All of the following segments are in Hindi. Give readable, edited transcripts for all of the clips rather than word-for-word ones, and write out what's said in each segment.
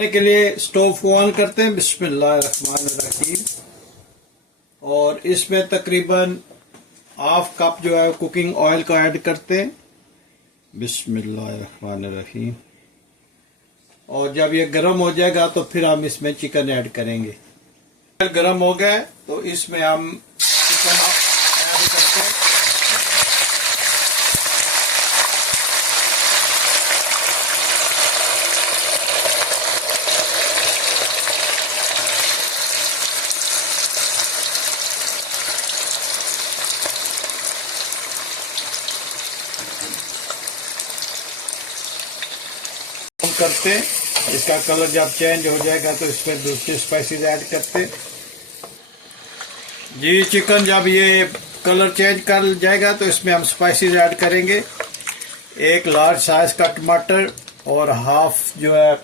के लिए स्टोव ऑन करते हैं। बिस्मिल्लाहिर्रहमानिर्रहीम। और इसमें तकरीबन हाफ कप जो है कुकिंग ऑयल को ऐड करते हैं। बिस्मिल्लाहिर्रहमानिर्रहीम। और जब ये गर्म हो जाएगा तो फिर हम इसमें चिकन ऐड करेंगे। गर्म हो गए तो इसमें हम चिकन ऐड करते हैं। करते इसका कलर जब चेंज हो जाएगा तो इसमें दूसरे स्पाइसेस ऐड करते जी। चिकन जब ये कलर चेंज कर जाएगा तो इसमें हम स्पाइसेस ऐड करेंगे। एक लार्ज साइज का टमाटर और हाफ जो है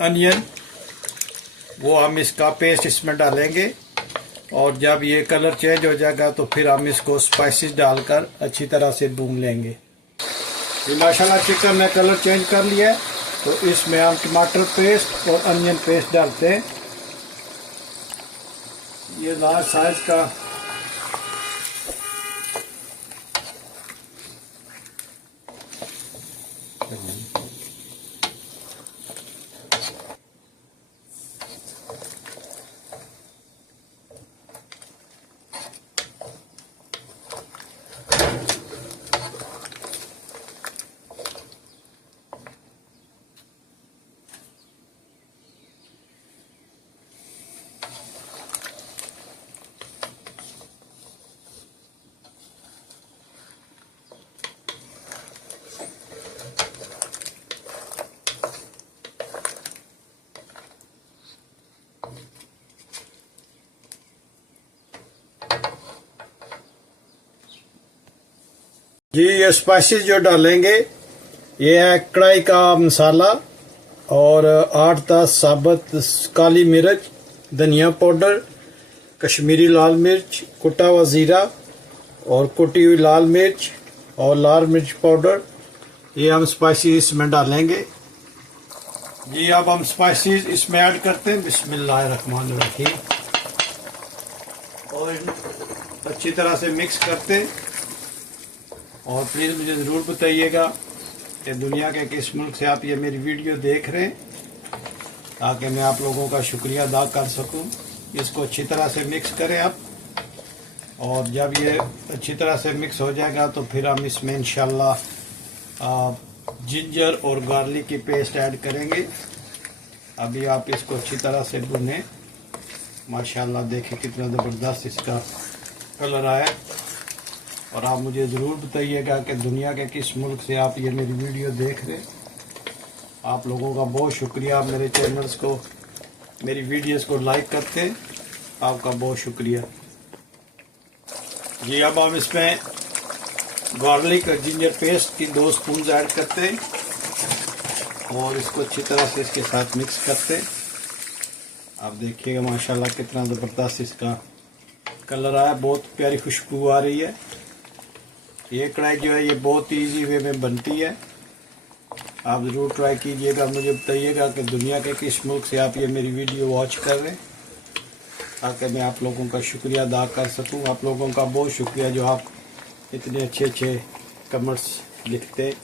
अनियन, वो हम इसका पेस्ट इसमें डालेंगे। और जब ये कलर चेंज हो जाएगा तो फिर हम इसको स्पाइसेस डालकर अच्छी तरह से भून लेंगे। माशाल्लाह चिकन ने कलर चेंज कर लिया है तो इसमें हम टमाटर पेस्ट और अनियन पेस्ट डालते हैं। ये लार्ज साइज का जी। ये स्पाइसेस जो डालेंगे ये है कढ़ाई का मसाला और 8-10 साबुत काली मिर्च, धनिया पाउडर, कश्मीरी लाल मिर्च, कुटा हुआ ज़ीरा और कुटी हुई लाल मिर्च और लाल मिर्च पाउडर, ये हम स्पाइसेस इसमें डालेंगे जी। अब हम स्पाइसेस इसमें ऐड करते हैं। बिस्मिल्लाहिर्रहमानिर्रहीम। और अच्छी तरह से मिक्स करते हैं। और प्लीज़ मुझे ज़रूर बताइएगा कि दुनिया के किस मुल्क से आप ये मेरी वीडियो देख रहे हैं, ताकि मैं आप लोगों का शुक्रिया अदा कर सकूं। इसको अच्छी तरह से मिक्स करें आप। और जब ये अच्छी तरह से मिक्स हो जाएगा तो फिर हम इसमें इंशाल्लाह जिंजर और गार्लिक की पेस्ट ऐड करेंगे। अभी आप इसको अच्छी तरह से भुनें। माशाल्लाह देखें कितना ज़बरदस्त इसका कलर आया। और आप मुझे ज़रूर बताइएगा कि दुनिया के किस मुल्क से आप ये मेरी वीडियो देख रहे हैं। आप लोगों का बहुत शुक्रिया। आप मेरे चैनल्स को, मेरी वीडियोस को लाइक करते हैं, आपका बहुत शुक्रिया जी। अब हम इसमें गार्लिक और जिंजर पेस्ट की 2 स्पून ऐड करते हैं और इसको अच्छी तरह से इसके साथ मिक्स करते हैं। आप देखिएगा माशाल्लाह कितना ज़बरदस्त इसका कलर आया, बहुत प्यारी खुशबू आ रही है। ये कढ़ाई जो है ये बहुत इजी वे में बनती है। आप ज़रूर ट्राई कीजिएगा। मुझे बताइएगा कि दुनिया के किस मुल्क से आप ये मेरी वीडियो वॉच कर रहे हैं, ताकि मैं आप लोगों का शुक्रिया अदा कर सकूं। आप लोगों का बहुत शुक्रिया जो आप इतने अच्छे अच्छे कमेंट्स लिखते।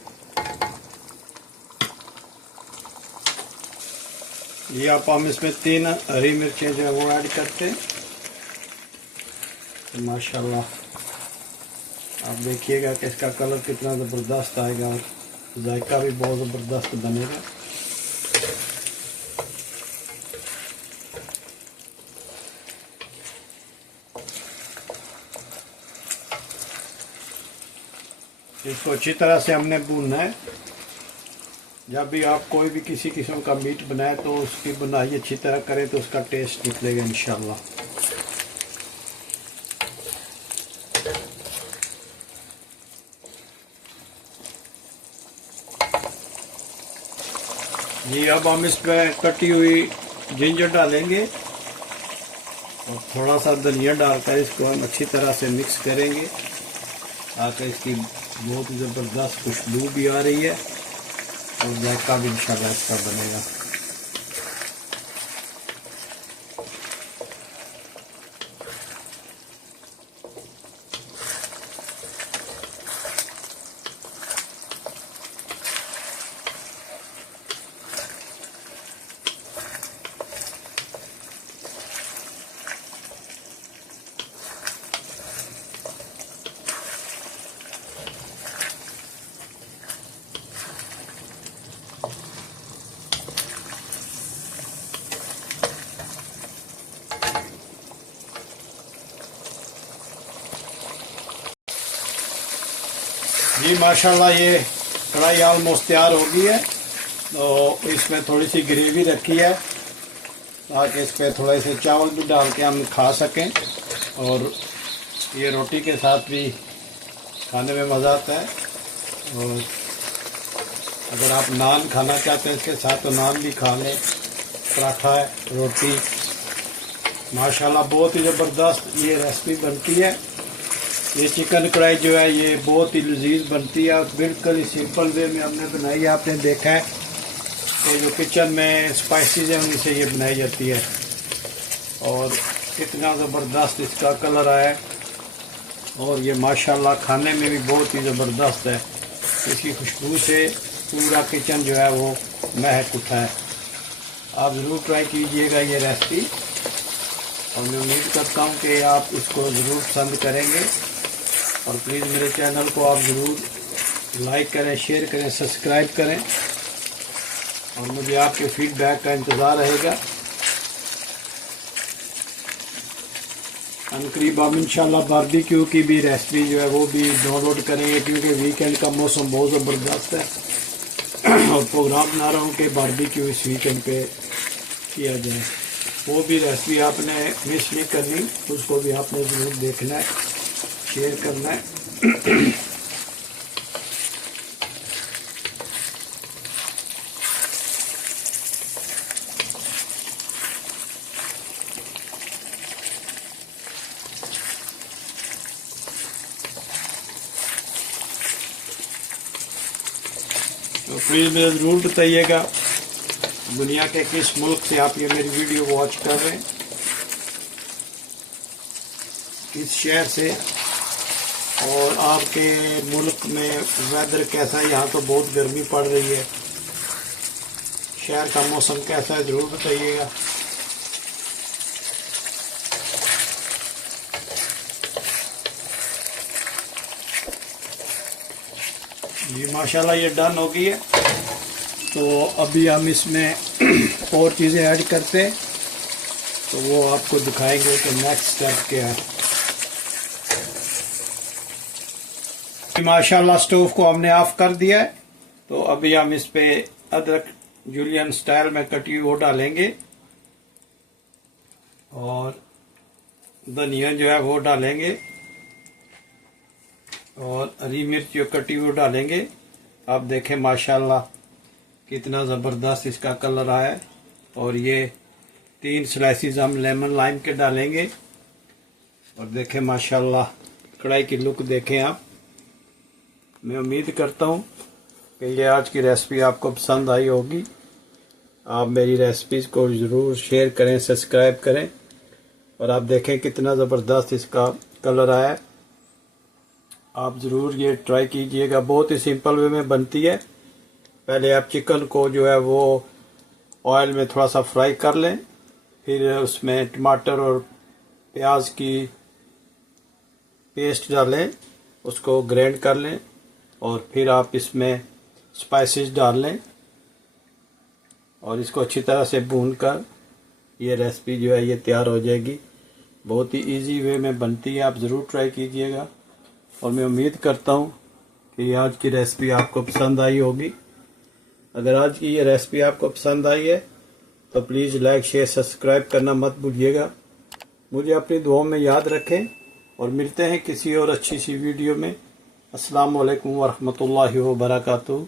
ये आप हम इसमें 3 हरी मिर्चें जो है वो ऐड करते हैं। माशाल्लाह आप देखिएगा कि इसका कलर कितना ज़बरदस्त आएगा और जायका भी बहुत ज़बरदस्त बनेगा। इसको अच्छी तरह से हमने भूनना है। जब भी आप कोई भी किसी किस्म का मीट बनाए तो उसकी बनाई अच्छी तरह करें तो उसका टेस्ट निकलेगा इंशाल्लाह। जी। अब हम इसमें कटी हुई जिंजर डालेंगे और थोड़ा सा धनिया डालकर इसको हम अच्छी तरह से मिक्स करेंगे ताकि इसकी बहुत ही ज़बरदस्त खुशबू भी आ रही है और जायका भी इंशाल्लाह इसका बनेगा। जी माशाल्लाह ये कढ़ाई ऑलमोस्ट तैयार हो गई है। तो इसमें थोड़ी सी ग्रेवी रखी है ताकि इस पर थोड़े से चावल भी डाल के हम खा सकें, और ये रोटी के साथ भी खाने में मज़ा आता है। और अगर आप नान खाना चाहते हैं इसके साथ तो नान भी खा लें, पराठा है, रोटी। माशाल्लाह बहुत ही ज़बरदस्त ये रेसिपी बनती है। ये चिकन कढ़ाई जो है ये बहुत ही लजीज बनती है और बिल्कुल ही सिंपल वे में हमने बनाई है। आपने देखा है कि जो किचन में स्पाइसेस हैं उन्हीं से ये बनाई जाती है, और कितना ज़बरदस्त इसका कलर आया है। और ये माशाल्लाह खाने में भी बहुत ही ज़बरदस्त है। इसकी खुशबू से पूरा किचन जो है वो महक उठा है। आप ज़रूर ट्राई कीजिएगा ये रेसिपी, और मैं उम्मीद करता हूँ कि आप इसको ज़रूर पसंद करेंगे। और प्लीज़ मेरे चैनल को आप ज़रूर लाइक करें, शेयर करें, सब्सक्राइब करें, और मुझे आपके फीडबैक का इंतज़ार रहेगा। करीब हम इंशाल्लाह बारबेक्यू की भी रेसिपी जो है वो भी डाउनलोड करेंगे, क्योंकि वीकेंड का मौसम बहुत ज़बरदस्त है और प्रोग्राम बना रहा हूँ कि बारबेक्यू इस वीकेंड पे किया जाए। वो भी रेसिपी आपने मिस नहीं करनी, उसको भी आपने ज़रूर देखना है, शेयर करना है। तो प्लीज़ मुझे ज़रूर बताइएगा दुनिया के किस मुल्क से आप ये मेरी वीडियो वॉच कर रहे हैं, किस शहर से, और आपके मुल्क में वेदर कैसा है। यहाँ तो बहुत गर्मी पड़ रही है, शहर का मौसम कैसा है ज़रूर बताइएगा। जी माशाल्लाह ये डन हो गई है। तो अभी हम इसमें और चीज़ें ऐड करते हैं, तो वो आपको दिखाएंगे कि नेक्स्ट स्टेप क्या है। माशाल्लाह स्टोव को हमने ऑफ कर दिया है। तो अभी हम इस पे अदरक जूलियन स्टाइल में कटी वो डालेंगे, और धनिया जो है वो डालेंगे, और हरी मिर्च जो कटी वो डालेंगे। आप देखें माशाल्लाह कितना ज़बरदस्त इसका कलर आया है। और ये 3 स्लाइसिस हम लेमन लाइम के डालेंगे, और देखें माशाल्लाह कढ़ाई की लुक देखें आप। मैं उम्मीद करता हूँ कि ये आज की रेसिपी आपको पसंद आई होगी। आप मेरी रेसिपीज़ को ज़रूर शेयर करें, सब्सक्राइब करें, और आप देखें कितना ज़बरदस्त इसका कलर आया है। आप ज़रूर ये ट्राई कीजिएगा, बहुत ही सिंपल वे में बनती है। पहले आप चिकन को जो है वो ऑयल में थोड़ा सा फ्राई कर लें, फिर उसमें टमाटर और प्याज की पेस्ट डालें, उसको ग्राइंड कर लें, और फिर आप इसमें स्पाइसेस डाल लें, और इसको अच्छी तरह से भूनकर ये रेसिपी जो है ये तैयार हो जाएगी। बहुत ही इजी वे में बनती है, आप ज़रूर ट्राई कीजिएगा। और मैं उम्मीद करता हूँ कि आज की रेसिपी आपको पसंद आई होगी। अगर आज की ये रेसिपी आपको पसंद आई है तो प्लीज़ लाइक, शेयर, सब्सक्राइब करना मत भूलिएगा। मुझे अपनी दुआओं में याद रखें, और मिलते हैं किसी और अच्छी सी वीडियो में। अस्सलाम वालेकुम वरहमतुल्लाहि व बरकातुहू।